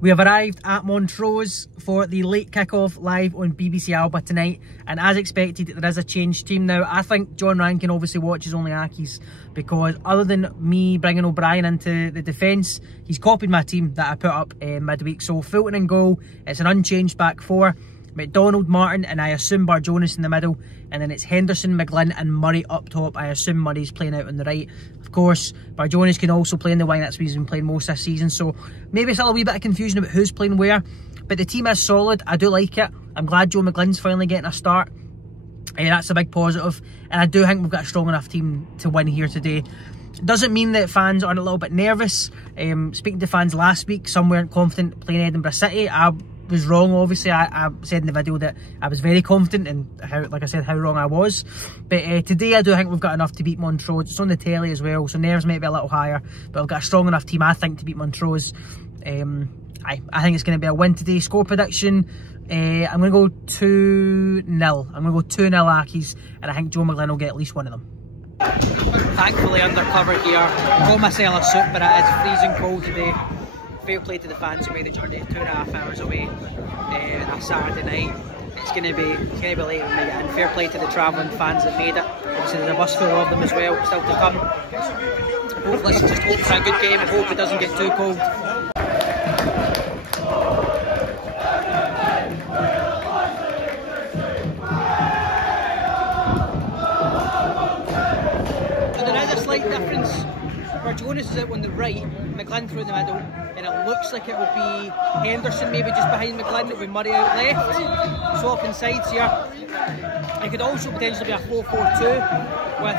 We have arrived at Montrose for the late kick-off live on BBC Alba tonight, and as expected there is a changed team now. I think John Rankin obviously watches only Accies, because other than me bringing O'Brien into the defence, he's copied my team that I put up midweek. So Fulton in goal, it's an unchanged back four, McDonald, Martin and I assume Barjonas in the middle, and then it's Henderson, McGlynn and Murray up top. I assume Murray's playing out on the right. Of course, Barjonas can also play in the wing, that's where he's been playing most this season, so maybe it's a wee bit of confusion about who's playing where, but the team is solid. I do like it. I'm glad Joe McGlynn's finally getting a start. That's a big positive, and I do think we've got a strong enough team to win here today. Doesn't mean that fans aren't a little bit nervous. Speaking to fans last week, some weren't confident playing Edinburgh City. I was wrong, obviously. I said in the video that I was very confident, and like I said, how wrong I was. But today I do think we've got enough to beat Montrose. It's on the telly as well, so nerves might be a little higher, but we've got a strong enough team, I think, to beat Montrose. I think it's going to be a win today. Score prediction, I'm going to go 2-0. I'm going to go 2-0 Accies, and I think Joe McGlynn will get at least one of them. Thankfully undercover here. Got myself a suit, but it is freezing cold today. Fair play to the fans who made the journey 2.5 hours away on a Saturday night. It's going to be late when we get in. Fair play to the travelling fans that made it. Obviously there's a bus full of them as well still to come. Let's just hope for a good game. I hope it doesn't get too cold. So there is a slight difference. Jonas is out on the right, McGlynn through the middle, and it looks like it will be Henderson maybe just behind McGlynn. It will be Murray out left, swapping sides here. It could also potentially be a 4-4-2 with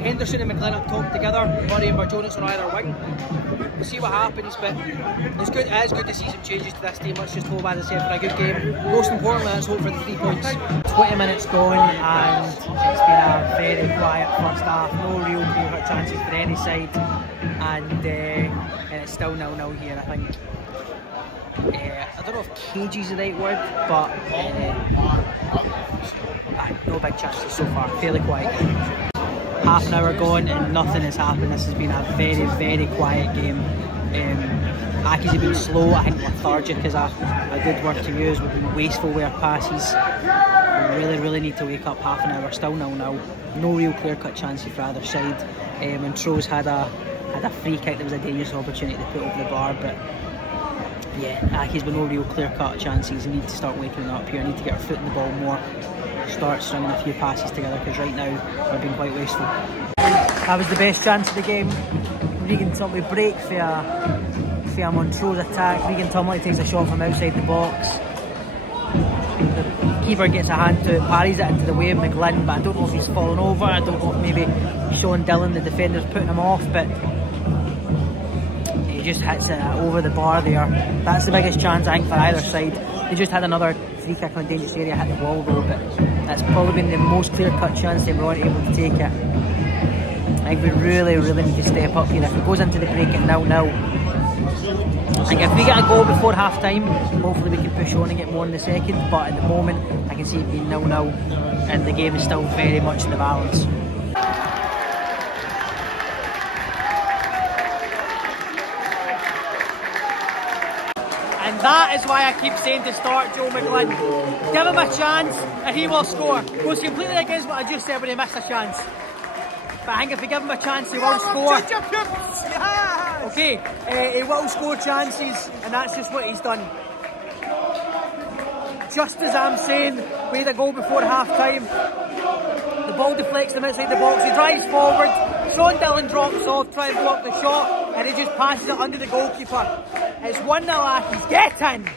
Henderson and McGlynn up top together, Murray and Barjonas on either wing. We'll see what happens, but it's good. It is good to see some changes to this team. Let's just hope, as I said, for a good game. Most importantly, let's hope for the 3 points. 20 minutes gone, and it's been a very quiet first half. No real clear chances for any side, and it's still 0-0 here. I think. I don't know if cagey is the right word, but no big chances so far. Fairly quiet game. Half an hour gone and nothing has happened. This has been a very, very quiet game. Accies have been slow. I think lethargic is a good word to use. We've been wasteful with our passes. We really need to wake up. Half an hour, still 0-0. No real clear-cut chances for either side. Montrose had a free kick that was a dangerous opportunity to put over the bar, but yeah, Accies with no real clear-cut chances. We need to start waking up here. We need to get our foot in the ball more. Start stringing a few passes together, because right now we're being quite wasteful. That was the best chance of the game. Regan Tumley break for a Montrose attack. Regan Tumley takes a shot from outside the box. The keeper gets a hand to it, parries it into the way of McGlynn, but I don't know if he's fallen over. I don't know if maybe Sean Dillon, the defender's putting him off, but he just hits it over the bar there. That's the biggest chance I think for either side. They just had another free kick on a dangerous area, hit the wall though, but that's probably been the most clear-cut chance they weren't able to take it. I think we really need to step up here. If it goes into the break at 0-0, I think if we get a goal before half time, hopefully we can push on and get more in the second, but at the moment I can see it being 0-0 and the game is still very much in the balance. And that is why I keep saying to start Joe McGlynn. Give him a chance and he will score. Goes completely against what I just said when he missed a chance. But I think if we give him a chance, he will score. Okay, he will score chances, and that's just what he's done. Just as I'm saying, we had a goal before half time. The ball deflects him outside the box, he drives forward. Sean Dillon drops off, trying to block the shot, and he just passes it under the goalkeeper. It's 1-0 Accies, get in!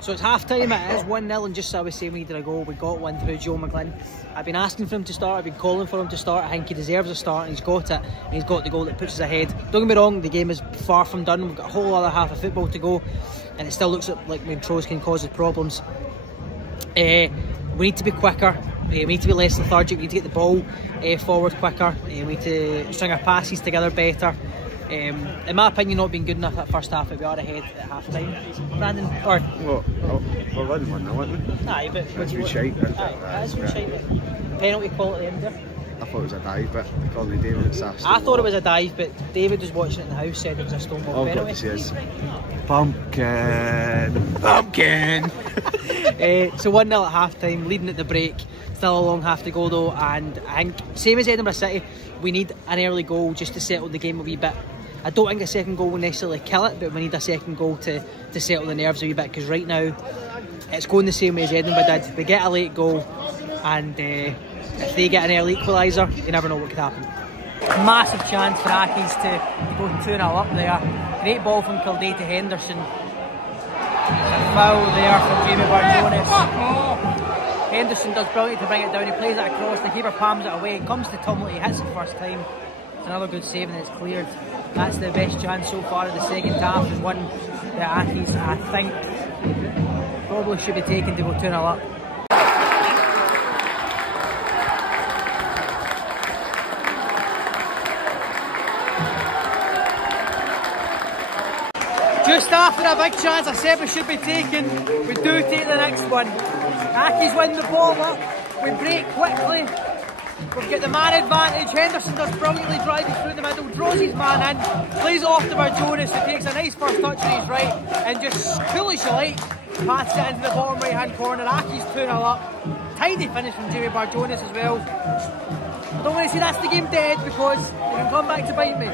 So it's half time, it is 1-0, and just as I was saying, we did a goal, we got one through Joe McGlynn. I've been asking for him to start, I've been calling for him to start. I think he deserves a start, and he's got it, and he's got the goal that puts us ahead. Don't get me wrong, the game is far from done. We've got a whole other half of football to go, and it still looks like Montrose can cause us problems. We need to be quicker, we need to be less lethargic, we need to get the ball forward quicker, we need to string our passes together better. In my opinion, not been good enough that first half, but we are ahead at half time. Brandon, or we're winning 1-0, aren't we? Aye, but that's good shite. Aye, that is good shite. Penalty quality in there. I thought it was a dive, but according to David, it's a I thought it was a dive, but David was watching it in the house, said it was a Stonewall penalty. Pumpkin! Pumpkin! So 1-0 at half time, leading at the break. Still a long half to go though, and I think, same as Edinburgh City, we need an early goal just to settle the game a wee bit. I don't think a second goal will necessarily kill it, but we need a second goal to settle the nerves a wee bit, because right now it's going the same way as Edinburgh did. We get a late goal, and if they get an early equaliser, you never know what could happen. Massive chance for Accies to go 2-0 up there. Great ball from Kildare to Henderson. A foul there from Jamie Barjonas. Henderson does brilliant to bring it down. He plays it across, the keeper palms it away. It comes to Tumley, he hits it first time. It's another good save and it's cleared. That's the best chance so far of the second half. There's one that Accies, I think, probably should be taken to go 2-0 up. Just after a big chance I said we should be taken, we do take the next one. Accies win the ball up, we break quickly, we've got the man advantage. Henderson does brilliantly, driving through the middle, draws his man in, plays it off to Barjonas, who takes a nice first touch with his right, and just foolishly light passes it into the bottom right hand corner. Accies 2-0 up. Tidy finish from Jamie Barjonas as well. I don't want to say that's the game dead, because it can come back to bite me,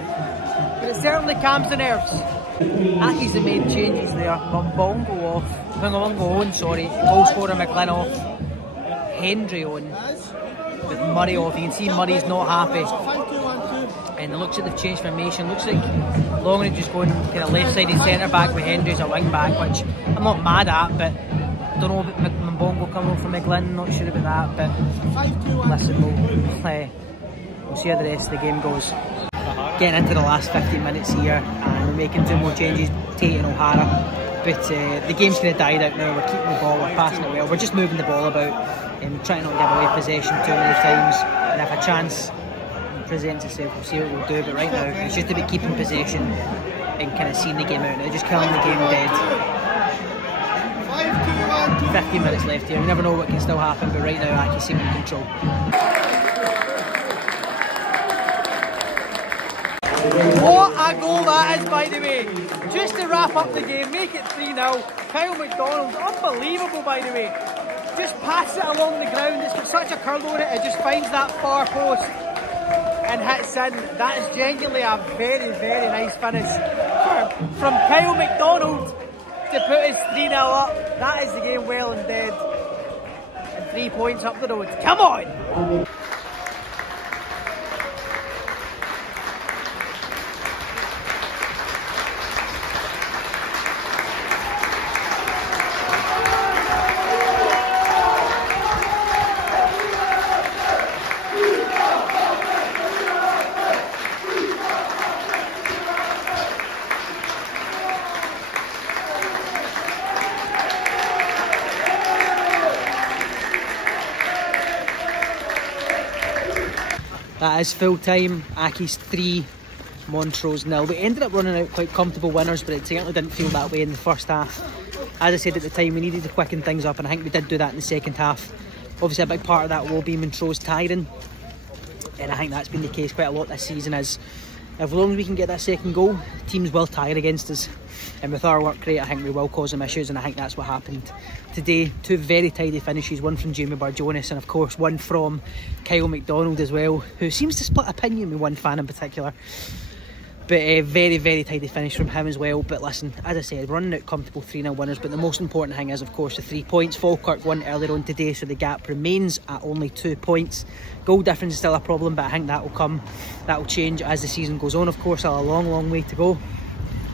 but it certainly calms the nerves. Accies have made changes there. Mbongo off, Mbongo on, sorry. Goal scorer McGlynn off, Hendry on, with Murray off. You can see Murray's not happy. And it looks like they've changed formation. Looks like Longridge just going kind of left sided centre back with Hendry as a wing back, which I'm not mad at, but I don't know about Mbongo coming off from McGlynn, not sure about that, but listen, we'll see how the rest of the game goes. Getting into the last 15 minutes here, and we're making 2 more changes, Tate and O'Hara, but the game's kind of died out now. We're keeping the ball, we're passing it well, we're just moving the ball about and trying not to give away possession too many times, and if a chance presents itself, we'll see what we'll do, but right now it's just about keeping possession and kind of seeing the game out now, just killing the game dead. 15 minutes left here, we never know what can still happen, but right now Accies seem in control. What a goal that is, by the way. Just to wrap up the game, make it 3-0. Kyle McDonald, unbelievable, by the way. Just pass it along the ground, it's got such a curl on it, it just finds that far post and hits in. That is genuinely a very, very nice finish from Kyle McDonald to put us 3-0 up. That is the game well and dead. And 3 points up the road. Come on! That is full time, Accies 3, Montrose 0. We ended up running out quite comfortable winners, but it certainly didn't feel that way in the first half. As I said at the time, we needed to quicken things up, and I think we did do that in the second half. Obviously a big part of that will be Montrose tiring, and I think that's been the case quite a lot this season. As long as we can get that second goal, teams will tire against us, and with our work rate I think we will cause them issues, and I think that's what happened today. 2 very tidy finishes, one from Jamie Barjonas and of course one from Kyle McDonald as well, who seems to split opinion with one fan in particular, but a very, very tidy finish from him as well. But listen, as I said, running out comfortable 3-0 winners, but the most important thing is of course the 3 points. Falkirk won earlier on today, so the gap remains at only 2 points. Goal difference is still a problem, but I think that will change as the season goes on. Of course, a long way to go,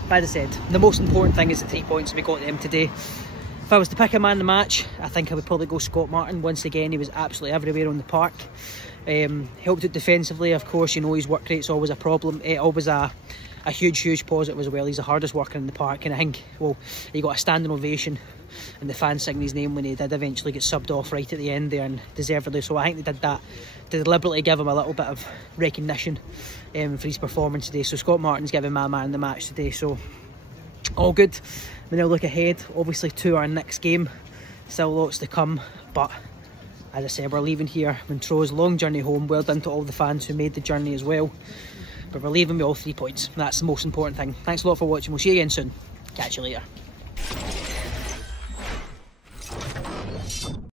but as I said, the most important thing is the 3 points, and we got them today. If I was to pick a man of the match, I think I would probably go Scott Martin. Once again, he was absolutely everywhere on the park. Helped it defensively, of course. You know, his work rate's always a problem, always a huge positive as well. He's the hardest worker in the park, and I think, well, he got a standing ovation and the fans singing his name when he did eventually get subbed off right at the end there, and deservedly so. I think they did that to deliberately give him a little bit of recognition for his performance today. So Scott Martin's given my man the match today, so all good. We now look ahead obviously to our next game. Still lots to come, but as I said, we're leaving here, Montrose, long journey home. Well done to all the fans who made the journey as well. But we're leaving with all 3 points. That's the most important thing. Thanks a lot for watching. We'll see you again soon. Catch you later.